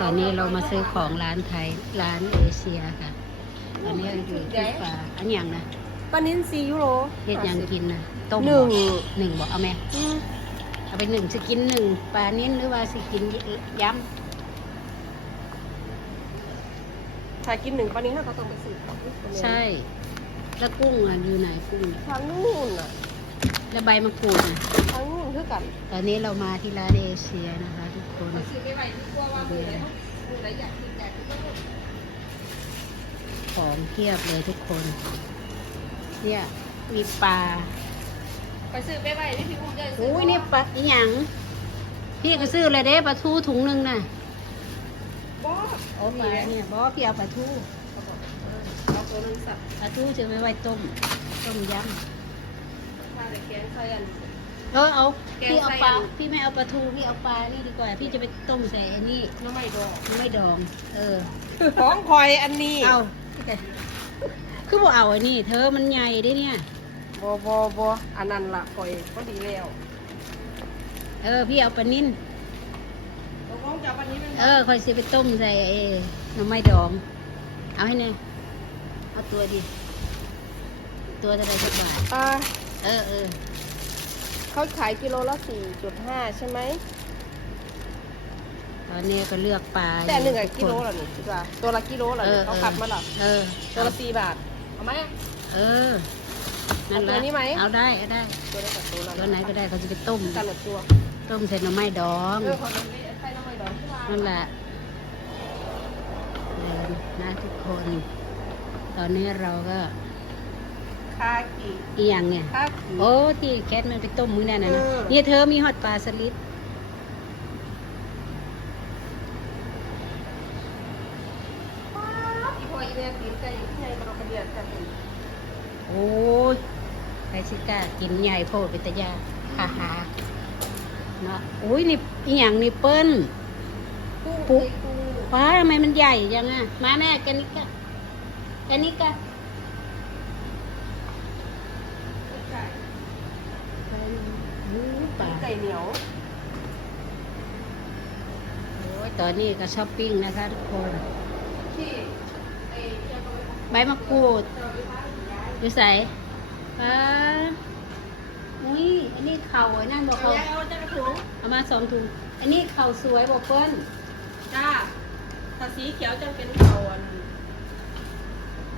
ตอนนี้เรามาซื้อของร้านไทยร้านเอเชียค่ะ ตอนนี้เราอยู่ที่ป่าอันอย่างนะปลานินซียูโรเฮ็ดหยังกินนะต้มหนึ่งบ่หนึ่งบอกเอาไหมอืมเอาไปหนึ่งสิกินหนึ่งปลานิ่นหรือว่าสิกินย้ถ้ากินหนึ่งปลานินห้าก็ต้องไปซื้อำใช่ แล้วกุ้งอะอยู่ไหนกุ้งทางนู่นอะ แล้วใบมะกรูดอะทางนู่นคือกันตอนนี้เรามาที่ร้านเอเชียนะคะทุกคนไปซื้อไม่ไหวที่กลัวว่ามือไหนเขามือไหนอยากกินอยากกินก็หมดของเทียบเลยทุกคน เนี่ยมีปลา ไปซื้อไม่ไหวที่พี่อุ้มจะซื้อุ้ยนี่ปลาอีหยังพี่ก็ซื้อเลยเด้ปลาทูถุงหนึ่งน่ะบอสโอ้ปลาเนี่ยบอกว่าพี่เอาปลาทูเอาตัวนึงสับปลาทูจะไปไว้ต้ม ต้มยถ้าแต่แกงใส่อันำเออเอาแกงพี่เอาไส้ปลาอันพี่ไม่เอาปลาทูพี่เอาปลานี่ดีกว่า พี่จะไปต้มใส่อันนี้น้ำไม่ดอกไม่ดอง เออของคอยอันนี้เอาคือบอกเอาอันนี้ เธอมันใหญ่เด้เนี่ยบอบอบออันนั้นละคอยก็ดีแล้วเออพี่เอาปลานิ่นตกลงจะเอาอันนี้เป็นเออคอยสิไปต้มใส่เอหน่อไม้ดอง เอาให้แน่เอาตัวดิ ตัวเท่าไหรสักบาทอ่า เออเออเขาขายกิโลละสี่จุดห้าใช่ไหม ตอนนี้ก็เลือกปลาแต่หนึ่งอะทุกิโลคนละหนึ่งคิดว่าตัวละกิโลละเอหนึ่องเขาขัดมาละเออตัวละสี่บาท เอาไหมเออ นั่นเอาตัละวนี้ไหม เอาได้เอาได้ ตัวละกับตัวละตัวไหนก็ได้เขาจะไปต้มกันละตัวต้มใส่หน่อไม้ดอง เออคนนี้ใส่น้ำมันดองที่ว่านั่นแหละเดินนะทุกคน ตอนนี้เราก็ คากิอีหยังเนี่ย คากิ โอ้ที่แคทมันไปต้มมื้อนั่นน่ะนะเออ เนี่ยเธอมีฮอตปลาสลิดอีพออีเนี่ยกินใจอยู่ที่ไหนมันเอาไปเรียนกันเป็นโอ้ยใครสิกล้ากินใหญ่โพดเป็นตะยาฮ่าฮ่าเนาะโอ้ยนี่อีหยังนี่เปิ้ลปุ๊บว้าทำไมมันใหญ่จังอะ มาแม่กันนิกะกันนิกะ ไก่ โอ้ยปลา ไก่ เหนียวโอ้ยตอนนี้ก็ช้อปปิ้งนะคะทุกคนที่ไอ้เจ้าก็ไปใบมะกรูดอยู่ใส่ปลาอุ้ยอันนี้เข่าไอ้นั่นบอกเอาเขาแล้วเอาจะกระถุงเอามาสองถุง อันนี้เข่าสวยบอกเปิ้ลจ้าถ้าสีเขียวจะเป็นเข่าอัน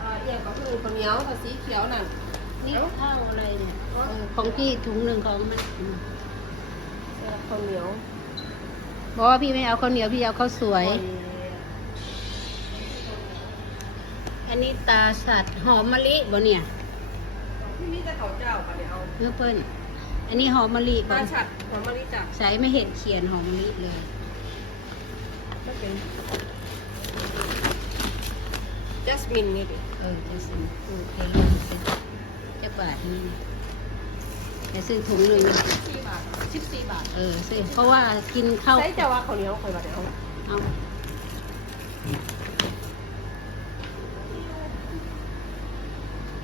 อ่าเอียงกับคือข้าวเหนียวถ้าสีเขียวนั่นนี่ข้าวอะไรเนี่ยเออของพี่ถุงหนึ่งของมัน อืมข้าวเหนียวบอกว่าพี่ไม่เอาข้าวเหนียวพี่เอาข้าวสวย อันนี้ตาสัตว์หอมมะลิบ่เนี่ยที่นี่จะเขาเจ้าค่ะเดี๋ยวเอาเนื้อเปิ้ลอันนี้หอมมะลิบ่ตาฉัดหอมมะลิจ้ะใส่ไม่เห็นเขียนหอมมะลิเลยไม่เป็นจัสมินนี่ดิเออจะซื้อเออไปเลือกซื้อจะบาทนี่ จะซื้อถุงหนึ่งสี่บาทสิบสี่บาทเออซื้อเพราะว่ากินข้าวใช้จะว่าข้าวเหนียวคอยบาทเดี๋ยวเอาเอา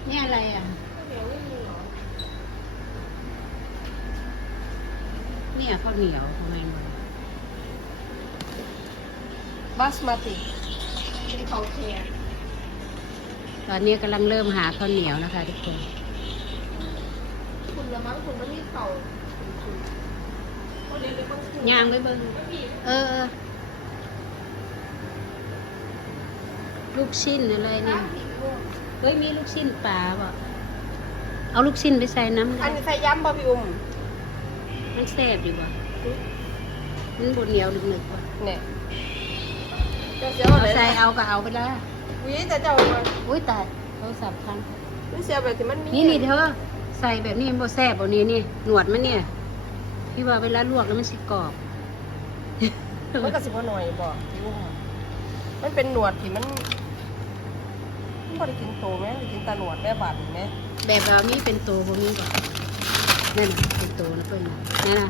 นี่อะไรอะข้าวเหนียวไม่มีเหรอเนี่ยข้าวเหนียวทำไมมันบาสมาติเป็นของแท้ตอนนี้กำลังเริ่มหาข้าวเหนียวนะคะทุกคนคุณ ละมั้งคุณไม่มีเข่าข้าวเหนียวเป็นคนถูกย่างไปเบิ้งไม่มีเออเออ ลูกชิ้นอะไรน้เนี่ยำผิดลูกเฮ้ยมีลูกชิ้นปลาเปล่ะเอาลูกชิ้นไปใส่น้ำอัได้นนี้ใส่ย้ำบะพี่อุ้มมันแซ่บดีว่ะมันบดเหนียวหนึบๆว่ะเนี่ยเจ้าเสียเอาอะไรใส่เอาก็เอาไปละวิแต่เจ้ามาอุ้ยตายโทรศัพท์พังนี่เสียแบบที่มันมีนี่นี่เธอ ใส่แบบนี้มันบ่แซ่บบ่นี่นี่หนวดมันเนี่ย พี่ว่าเวลาลวกแล้วมันสิกรอบ มันก็สิบหน่อยบอกมันเป็นหนวดที่มันมันบ่ได้กินโตไหมได้กินแตาหนวดแม่บาดไหมแบบเรานี่เป็นตัวพวกนี้ก่อนนั่นน่ะเป็นตัวนะเพื่อนน่ะนั่นน่ะ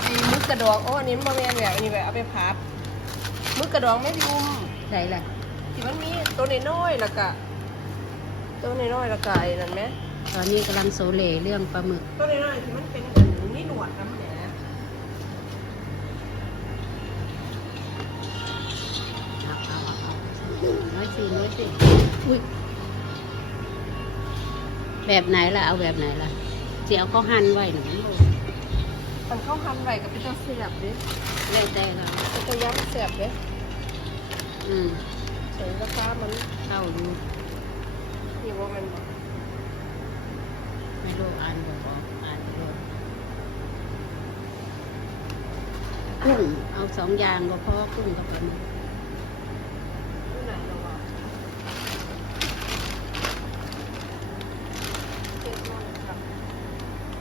ไอ้มึกกระดองโอ้อันนี้มันบ่แม่นแบบอันนี้แบบเอาไปพับมึกกระดองแม่พี่อุ้มใส่ละที่มันมีตัวน้อยๆแล้วก็ ตัวน้อยๆละกายนั่นไหมตอนนี้กำลังโซเลเรื่องปลาหมึก ตัวน้อยๆที่มันเป็นเหมือนนี่หนวดนะมัเนี่ยนะน้อยสี่น้อยสี่อุ้ยแบบไหนล่ะ เอาแบบไหนล่ะเสียวก็หั่นไหวหนูมันเข้าหั่นไว้กับเป็นตัวเสียบดิแล้วแต่เราเป็นตัวย้ำเสียบดิอืมเสียบราคามันเอาดู นี่ว่ามันบอกไม่รู้อ่านบอกอกอ่านดูกุ้งเอาสองอย่างก็พอกุ้งกับปลาหมึกที่ไหนเราบอกเจ็ดร้อยครับ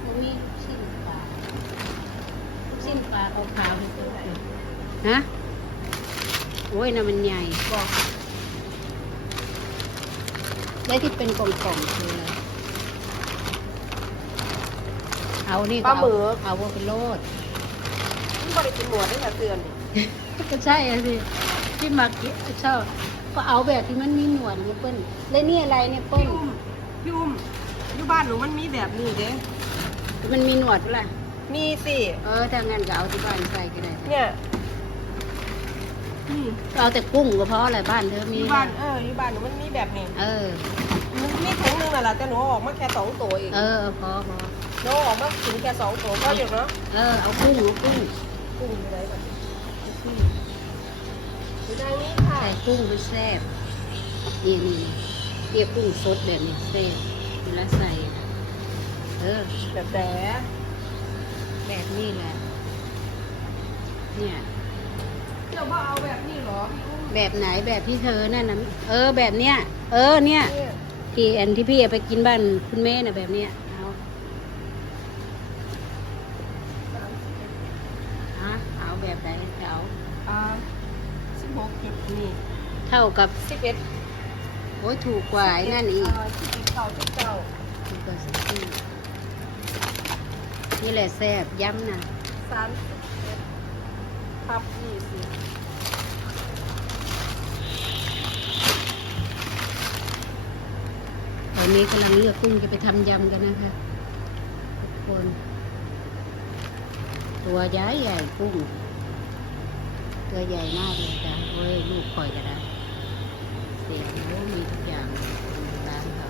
มันมีลูกชิ้นปลาลูกชิ้นปลาขาวๆที่ตัวฮะโอ้ยน่ะมันใหญ่บอก ได้ที่เป็นกล่องๆคืออะไรเอานี่ปลาหมึก เอาว่าเป็นโลด ที่บริกินหนวดได้ค่ะเตือนนี่ก็ใช่อะสิที่มากิชอบก็เอาแบบที่มันมีหนวดนี่เปิ้ลแล้วนี่อะไรเนี่ยเปิ้พี่ลอุ้มพี่อุ้มอยู่บ้านหนูมันมีแบบนี้เด้มันมีหนวดด้วยล่ะมีสิเออถ้างั้นก็เอาที่บ้านใส่ก็ได้เนี่ย นี่เอาแต่กุ้งก็พออะไรบ้านเธออมี ยู่บ้านเอออยู่บ้านหนูมันมีแบบนี้เออ มันมีถุงหนึงน่ะแหละแต่หนูเอาออกมาแค่สองตัวเองเออพอพอหนูเอาออกมาถึงแค่สองตัวก็อยู่เนาะเออเอากุ้งเอากุ้งกุ้งอยู่ไหนก่อนอยู่ในนี้ค่ะใส่กุ้งไปแซ่บนี่นี่เรียกกุ้งสดแบบนี้แซ่บเวลาใส่เออ แบบแต่แบบนี้แหละ เนี่ย เดี๋ยวว่าเอาแบบนี้เหรอพี่อุ้มแบบไหนแบบที่เธอนั่นนะเออแบบเนี้ย เออเนี่ย เนี่ยที่อันที่พี่เอาไปกินบ้านคุณแม่น่ะแบบเนี้ยเอาฮะเอาแบบไหนจะเอาอ่าสิบหกจุดนี่เท่ากับสิบเอ็ดโอ้ยถูกกว่าไอ้นั่นอีก สิบเอ็ดเก้าสิบเก้าถูกกว่าสิบสี่นี่แหละแซ่บย้ำนะสามสิบ เอ็ดทับยี่สิบตอนนี้กำลังเลือกกุ้งจะไปทำยำกันนะคะทุกคน ตัวใหญ่ใหญ่กุ้ง ตัวใหญ่มากเลยจ้ะเว้ยลูกคอยจะได้เสียงโอ้มีทุกอย่างในร้านเขา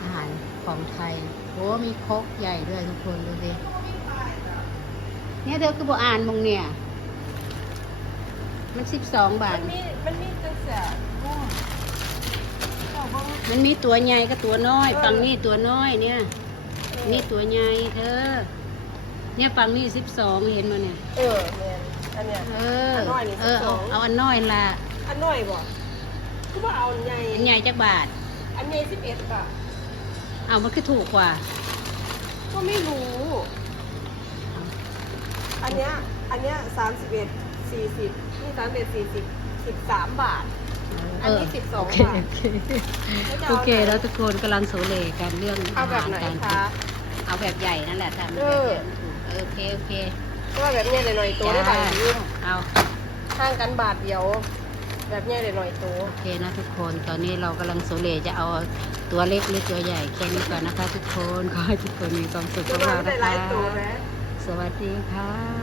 อาหารของไทยโอ้มีครกใหญ่ด้วยทุกคนดูสิ เนี่ยเธอคือบอกอ่านมงเนี่ย มันสิบสองบามัท นมีมันมีตั้งแต่กุ้งเจ้าบ้งมันมีตัวใหญ่กับตัวน้อยเออฝั่งนี้ตัวน้อยเนี่ย นี่ตัวใหญ่เธอ เนี่ยฝั่งนี้สิบสองเห็นมาเนี่ย เออแมนอันเนี้ย เอออันน้อยนี่เออเอา12 เอาอันน้อยละอันน้อยบ่คือว่าเอาอันใหญ่อันใหญ่จักบาท อันใหญ่สิบเอ็ดอะเอามันคือถูกกว่า ก็ไม่รู้ อันเนี้ย อันเนี้ยสามสิบเอ็ดสี่สิบนี่สามสิบเอ็ดสี่สิบสิบสามบาท อันนี้เ12โอเคบาท โอเคแล้วจะโอเอาเคแล้วทุกคนกำลังโสเลกันเรื่องเอาแบบไหนรการคะ เอาแบบใหญ่นั่นแหละทำแบบเอใหญ่อมันถูกเออโอเคโอเคก็ว่าแบบเนี้ยหน่อยๆตัวได้บาทเดียวเอาห่างกันบาทเดียว แบบเนี้ยหน่อยๆตัวโอเคนะทุกคนตอนนี้เรากำลังโสเลจะเอาตัวเล็กหรือตัวใหญ่แค่นี้ก่อนนะคะ ทุกคนขอให้ทุกคนมีความสุขจะมากมาๆได้นะหลายคะตัวไหมสวัสดีค่ะ